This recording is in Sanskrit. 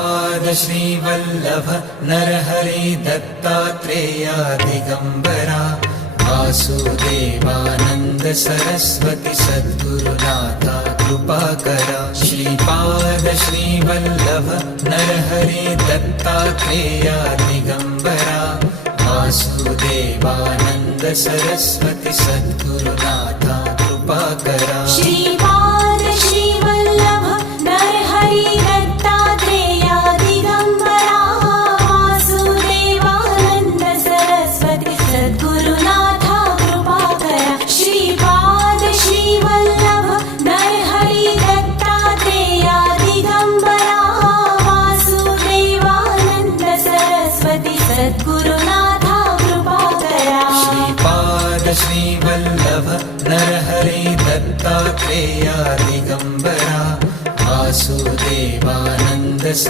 पाद श्रीवल्लभ नरहरि दत्तात्रेया दिगंबरा वासुदेवानंद सरस्वती सद्गुरुनाथा कृपाकरा। श्रीपाद श्रीवल्लभ नरहरि दत्तात्रेया दिगंबरा वासुदेवानंद सरस्वती सद्गुरुनाथा कृपाकरा। श्रीपाद श्रीवल्लभ नरहरि दत्तात्रेया दिगंबरा वासुदेवानंद सरस्वती सद्गुरुनाथा कृपाकरा। श्रीपाद श्रीवल्लभ नरहरि दत्तात्रेया दिगंबरा वासुदेवानंद सरस्वती सद्गुरुनाथा कृपाकरा। श्रीपाद श्रीवल्लभ नरहरि दत्तात्रेया